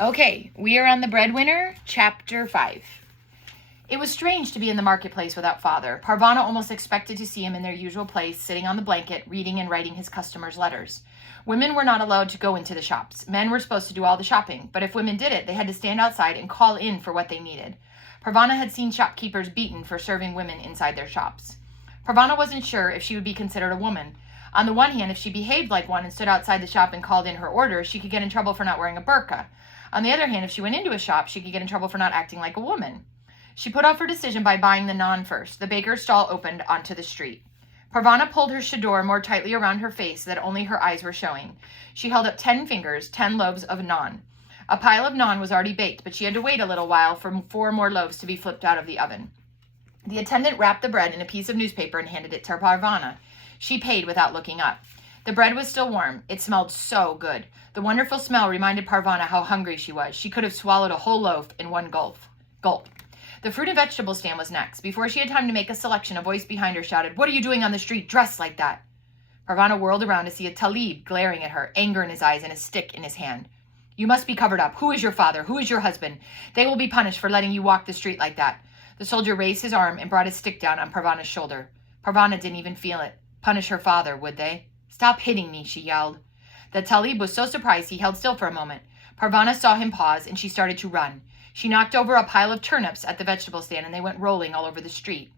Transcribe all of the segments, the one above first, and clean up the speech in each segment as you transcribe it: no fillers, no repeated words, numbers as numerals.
Okay, we are on the Breadwinner, Chapter 5. It was strange to be in the marketplace without father. Parvana almost expected to see him in their usual place, sitting on the blanket, reading and writing his customers' letters. Women were not allowed to go into the shops. Men were supposed to do all the shopping, but if women did it, they had to stand outside and call in for what they needed. Parvana had seen shopkeepers beaten for serving women inside their shops. Parvana wasn't sure if she would be considered a woman. On the one hand, if she behaved like one and stood outside the shop and called in her orders, she could get in trouble for not wearing a burqa. On the other hand, if she went into a shop, she could get in trouble for not acting like a woman. She put off her decision by buying the naan first. The baker's stall opened onto the street. Parvana pulled her chador more tightly around her face so that only her eyes were showing. She held up 10 fingers, 10 loaves of naan. A pile of naan was already baked, but she had to wait a little while for 4 more loaves to be flipped out of the oven. The attendant wrapped the bread in a piece of newspaper and handed it to Parvana. She paid without looking up. The bread was still warm. It smelled so good. The wonderful smell reminded Parvana how hungry she was. She could have swallowed a whole loaf in one gulp. The fruit and vegetable stand was next. Before she had time to make a selection, a voice behind her shouted, "What are you doing on the street dressed like that?" Parvana whirled around to see a talib glaring at her, anger in his eyes and a stick in his hand. "You must be covered up. Who is your father? Who is your husband? They will be punished for letting you walk the street like that." The soldier raised his arm and brought his stick down on Parvana's shoulder. Parvana didn't even feel it. Punish her father, would they? "Stop hitting me," she yelled. The talib was so surprised he held still for a moment. Parvana saw him pause and she started to run. She knocked over a pile of turnips at the vegetable stand and they went rolling all over the street.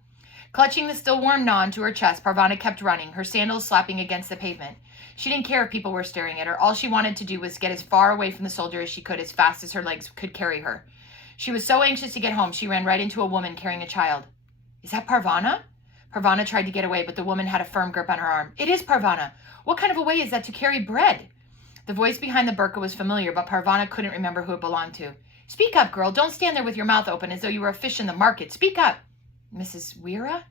Clutching the still warm naan to her chest, Parvana kept running, her sandals slapping against the pavement. She didn't care if people were staring at her. All she wanted to do was get as far away from the soldier as she could, as fast as her legs could carry her. She was so anxious to get home, she ran right into a woman carrying a child. "Is that Parvana?" Parvana tried to get away, but the woman had a firm grip on her arm. "It is Parvana. What kind of a way is that to carry bread?" The voice behind the burqa was familiar, but Parvana couldn't remember who it belonged to. "Speak up, girl. Don't stand there with your mouth open as though you were a fish in the market. Speak up." "Mrs. Weira?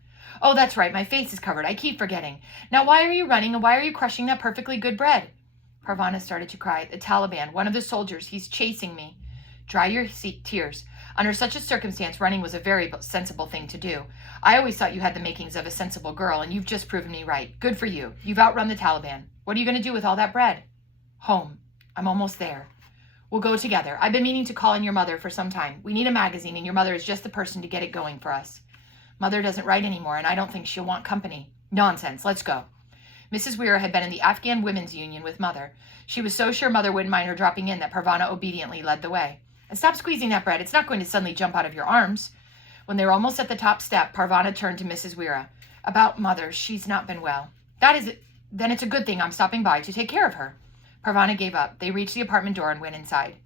Oh, that's right. My face is covered. I keep forgetting. Now, why are you running and why are you crushing that perfectly good bread?" Parvana started to cry. "The Taliban, one of the soldiers, he's chasing me." "Dry your tears. Under such a circumstance, running was a very sensible thing to do. I always thought you had the makings of a sensible girl, and you've just proven me right. Good for you. You've outrun the Taliban. What are you going to do with all that bread?" "Home. I'm almost there. We'll go together. I've been meaning to call on your mother for some time. We need a magazine, and your mother is just the person to get it going for us." "Mother doesn't write anymore, and I don't think she'll want company." "Nonsense. Let's go." Mrs. Weira had been in the Afghan Women's Union with Mother. She was so sure Mother wouldn't mind her dropping in that Parvana obediently led the way. "And stop squeezing that bread. It's not going to suddenly jump out of your arms." When they were almost at the top step, Parvana turned to Mrs. Weira. "About Mother, she's not been well." "That is it. Then it's a good thing I'm stopping by to take care of her." Parvana gave up. They reached the apartment door and went inside.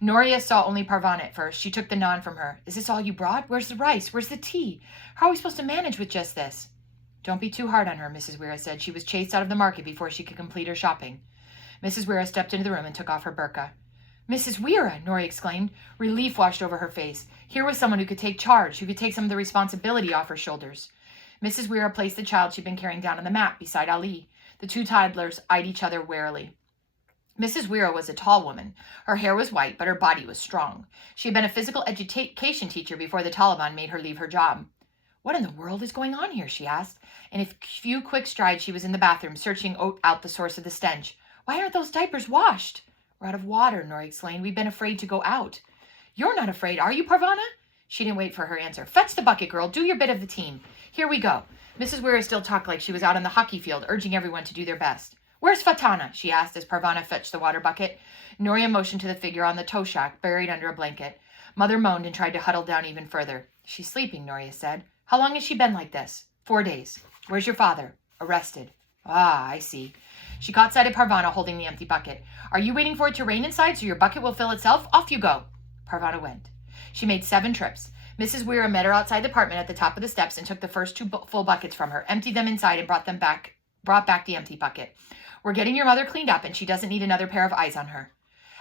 Noria saw only Parvana at first. She took the naan from her. "Is this all you brought? Where's the rice? Where's the tea? How are we supposed to manage with just this?" "Don't be too hard on her," Mrs. Weira said. "She was chased out of the market before she could complete her shopping." Mrs. Weira stepped into the room and took off her burqa. "Mrs. Weira!" Nori exclaimed. Relief washed over her face. Here was someone who could take charge, who could take some of the responsibility off her shoulders. Mrs. Weira placed the child she'd been carrying down on the mat beside Ali. The two toddlers eyed each other warily. Mrs. Weira was a tall woman. Her hair was white, but her body was strong. She had been a physical education teacher before the Taliban made her leave her job. "What in the world is going on here?" she asked. In a few quick strides, she was in the bathroom, searching out the source of the stench. "Why aren't those diapers washed?" "We're out of water," Nori explained. "We've been afraid to go out." "You're not afraid, are you, Parvana?" She didn't wait for her answer. "Fetch the bucket, girl. Do your bit of the team. Here we go." Mrs. Weira still talked like she was out on the hockey field, urging everyone to do their best. "Where's Fatana?" she asked as Parvana fetched the water bucket. Noria motioned to the figure on the toe shack, buried under a blanket. Mother moaned and tried to huddle down even further. "She's sleeping," Noria said. "How long has she been like this?" 4 days. "Where's your father?" "Arrested." "Ah, I see." She caught sight of Parvana holding the empty bucket. "Are you waiting for it to rain inside so your bucket will fill itself? Off you go." Parvana went. She made 7 trips. Mrs. Weira met her outside the apartment at the top of the steps and took the first 2 full buckets from her, emptied them inside, and brought back the empty bucket. "We're getting your mother cleaned up, and she doesn't need another pair of eyes on her."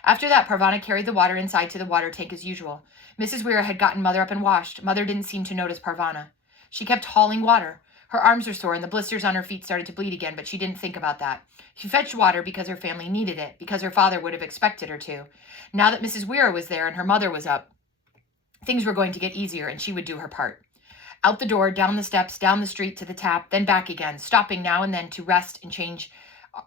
After that, Parvana carried the water inside to the water tank as usual. Mrs. Weira had gotten Mother up and washed. Mother didn't seem to notice Parvana. She kept hauling water. Her arms were sore, and the blisters on her feet started to bleed again, but she didn't think about that. She fetched water because her family needed it, because her father would have expected her to. Now that Mrs. Weira was there and her mother was up, things were going to get easier, and she would do her part. Out the door, down the steps, down the street to the tap, then back again, stopping now and then to rest and change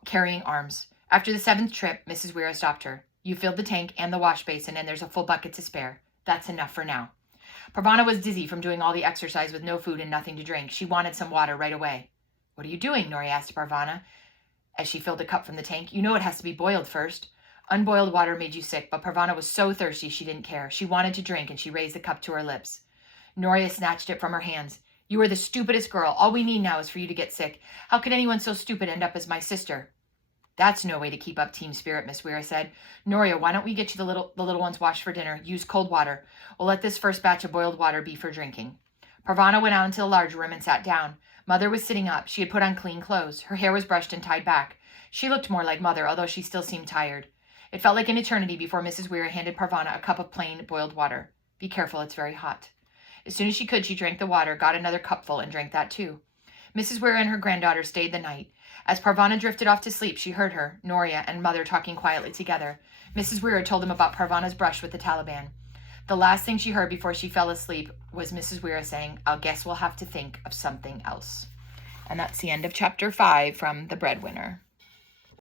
carrying arms. After the 7th trip, Mrs. Weira stopped her. You filled the tank and the wash basin, and there's a full bucket to spare. That's enough for now. Parvana was dizzy from doing all the exercise with no food and nothing to drink. She wanted some water right away. What are you doing? Nori asked Parvana as she filled a cup from the tank. You know it has to be boiled first. Unboiled water made you sick, but Parvana was so thirsty she didn't care. She wanted to drink, and she raised the cup to her lips. Noria snatched it from her hands. You are the stupidest girl. All we need now is for you to get sick. How could anyone so stupid end up as my sister? That's no way to keep up team spirit, Miss Weir said. Noria, why don't we get you the little ones washed for dinner? Use cold water. We'll let this first batch of boiled water be for drinking. Parvana went out into the large room and sat down. Mother was sitting up. She had put on clean clothes. Her hair was brushed and tied back. She looked more like Mother, although she still seemed tired. It felt like an eternity before Mrs. Weir handed Parvana a cup of plain boiled water. Be careful, it's very hot. As soon as she could, she drank the water, got another cupful, and drank that too. Mrs. Weir and her granddaughter stayed the night. As Parvana drifted off to sleep, she heard her, Noria, and Mother talking quietly together. Mrs. Weir told them about Parvana's brush with the Taliban. The last thing she heard before she fell asleep was Mrs. Weir saying, I guess we'll have to think of something else. And that's the end of chapter 5 from The Breadwinner.